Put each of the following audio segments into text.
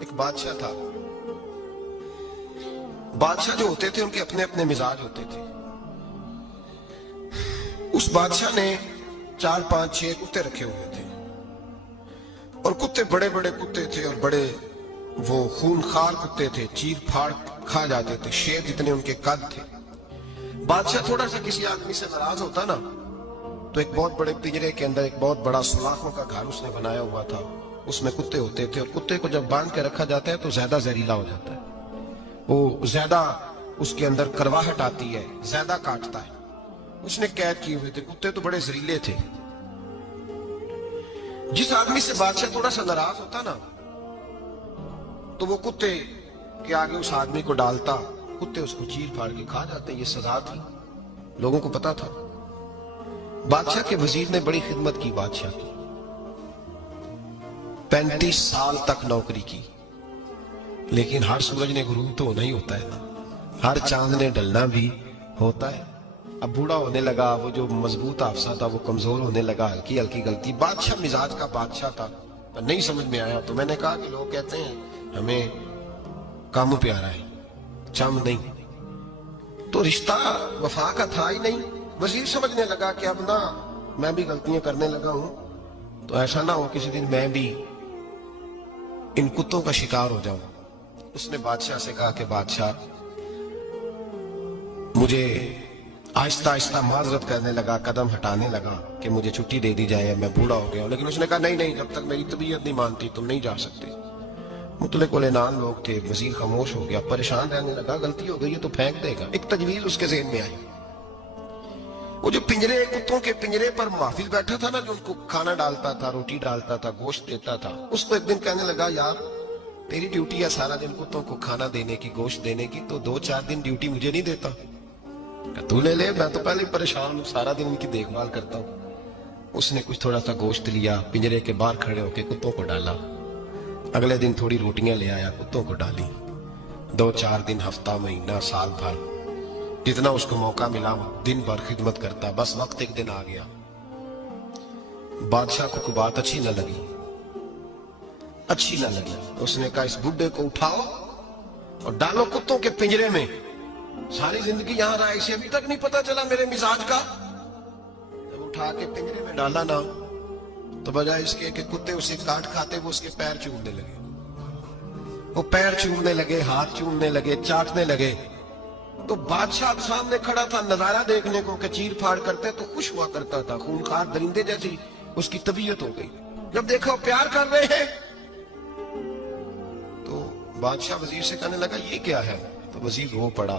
ایک بادشاہ تھا. بادشاہ جو ہوتے تھے ان کے اپنے اپنے مزاج ہوتے تھے. اس بادشاہ نے 4 5 6 کتے رکھے ہوئے تھے اور کتے بڑے بڑے کتے تھے اور بڑے وہ خونخوار کتے تھے, چیر پھاڑ کھا جاتے تھے, شیر جتنے ان کے قد تھے. بادشاہ تھوڑا سا کسی آدمی سے ناراض ہوتا نا تو ایک بہت بڑے پنجرے کے اندر ایک بہت بڑا سلاخوں کا گھر اس نے بنایا ہوا تھا. اس میں کتے ہوتے تھے اور کتے کو جب باندھ کے رکھا جاتا ہے تو زیادہ زہریلا ہو جاتا ہے, وہ زیادہ اس کے اندر کرواہٹ آتی ہے, زیادہ کاٹتا ہے. اس نے قید کیے ہوئے تھے. کتے تو بڑے زہریلے تھے. جس آدمی سے بادشاہ تھوڑا سا ناراض ہوتا نا تو وہ کتے کے آگے اس آدمی کو ڈالتا, کتے اس کو چیر پھاڑ کے کھا جاتے. یہ سزا تھی, لوگوں کو پتا تھا. بادشاہ کے وزیر نے بڑی خدمت کی بادشاہ کی, 35 سال تک نوکری کی. لیکن ہر سورج نے غروب تو ہونا ہی ہوتا ہے نا, ہر چاند نے ڈلنا بھی ہوتا ہے. اب بوڑھا ہونے لگا, وہ جو مضبوط حافظہ تھا وہ کمزور ہونے لگا, ہلکی ہلکی غلطی. بادشاہ مزاج کا بادشاہ تھا, نہیں سمجھ میں آیا تو میں نے کہا کہ لوگ کہتے ہیں ہمیں کام پیارا ہے, چم نہیں. تو رشتہ وفا کا تھا ہی نہیں. وزیر سمجھنے لگا کہ اب نہ میں بھی غلطیاں کرنے لگا ہوں تو ایسا نہ ہو کسی دن میں بھی ان کتوں کا شکار ہو جاؤں. اس نے بادشاہ سے کہا کہ بادشاہ, مجھے آہستہ آہستہ معذرت کرنے لگا, قدم ہٹانے لگا کہ مجھے چھٹی دے دی جائے, میں بوڑھا ہو گیا ہوں. لیکن اس نے کہا نہیں نہیں, جب تک میری طبیعت نہیں مانتی تم نہیں جا سکتے. مطلق العنان لوگ تھے. وزیر خاموش ہو گیا, پریشان رہنے لگا. غلطی ہو گئی ہے تو پھینک دے گا. ایک تجویز اس کے ذہن میں آئی. وہ جو پنجرے, کتوں کے پنجرے پر محافظ بیٹھا تھا نا, جو ان کو کھانا ڈالتا تھا, روٹی ڈالتا تھا, گوشت دیتا تھا, اس کو ایک دن کہنے لگا یار تیری ڈیوٹی ہے سارا دن کتوں کو کھانا دینے کی, گوشت دینے کی, تو 2 4 دن ڈیوٹی مجھے نہیں دیتا؟ تو لے لے, میں تو پہلے پریشان ہوں, سارا دن ان کی دیکھ بھال کرتا ہوں. اس نے کچھ تھوڑا سا گوشت لیا, پنجرے کے باہر کھڑے ہو کے کتوں کو ڈالا. اگلے دن تھوڑی روٹیاں لے آیا, کتوں کو ڈالی. 2 4 دن, ہفتہ, مہینہ, سال بھر, جتنا اس کو موقع ملا دن بھر خدمت کرتا. بس وقت ایک دن آ گیا, بادشاہ کو کوئی بات اچھی نہ لگی. اس نے کہا اس بڈھے کو اٹھاؤ اور ڈالو کتوں کے پنجرے میں. ساری زندگی یہاں رہا, اسے ابھی تک نہیں پتا چلا میرے مزاج کا. جب اٹھا کے پنجرے میں ڈالا نا تو بجائے اس کے کہ کتے اسے کاٹ کھاتے, وہ اس کے پیر چومنے لگے. وہ پیر چومنے لگے, ہاتھ چومنے لگے, چاٹنے لگے. تو بادشاہ سامنے کھڑا تھا نظارہ دیکھنے کو کہ چیر پھاڑ کرتے تو خوش ہوا کرتا تھا. خونخوار درندے جیسی اس کی طبیعت ہو گئی. جب دیکھا وہ پیار کر رہے ہیں تو بادشاہ وزیر سے کہنے لگا یہ کیا ہے؟ تو وزیر رو پڑا,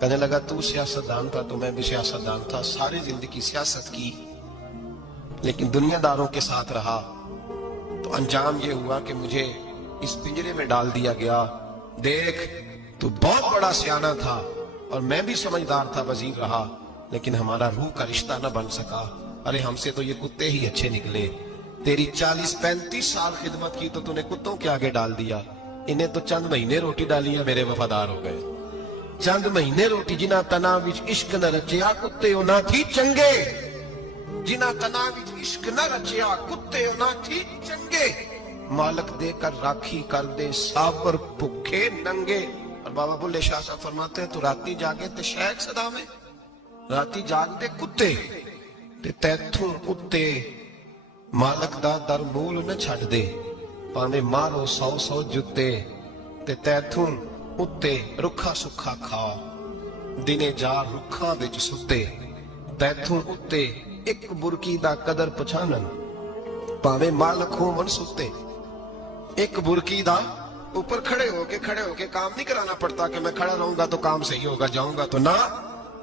کہنے لگا تو سیاستدان تھا تو میں بھی سیاستدان تھا, ساری زندگی سیاست کی لیکن دنیا داروں کے ساتھ رہا تو انجام یہ ہوا کہ مجھے اس پنجرے میں ڈال دیا گیا. دیکھ تو بہت بڑا سیانہ تھا اور میں بھی سمجھدار تھا, وزیر رہا, لیکن ہمارا روح کا رشتہ نہ بن سکا. ارے ہم سے تو یہ کتے ہی اچھے نکلے. تیری 40 35 سال خدمت کی تو تو نے کتوں کے آگے ڈال دیا. انہیں تو چند مہینے روٹی ڈالی ہے, میرے وفادار ہو گئے. چند مہینے روٹی, جنہ تنا وچ عشق نہ رچیا کتے نہ تھی چنگے. جنہ تنا وچ عشق نہ رچیا کتے نہ تھی چنگے. مالک دے کر راکھی کر دے سابر بھوکے ننگے. اور بابا بلے شاہ صاحب فرماتے ہیں تو راتی جاگے تے شیخ صدا میں, راتی جاگ دے کتے تے تیتھوں کتے مالک دا در مول نہ چھڑ دے. پانے مارو 100 جتے تے تیتھوں اتے رکھا سکھا کھا. دنے جا رکھاں وچ ستے تیتھوں اتے ایک برکی دا قدر پچھانن. پاوے مالک ہو من ستے, ایک برکی دا اوپر کھڑے ہو کے کام نہیں کرانا پڑتا کہ میں کھڑا رہوں گا تو کام صحیح ہوگا, جاؤں گا تو نہ.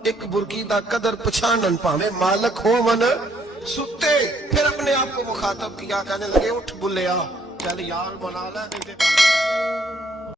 ایک برکی دا قدر پچھانن, پاوے مالک ہو من ستے. پھر اپنے آپ کو مخاطب کیا, کہنے لگے اٹھ بلیا, چل یار بنا لے نہیں تے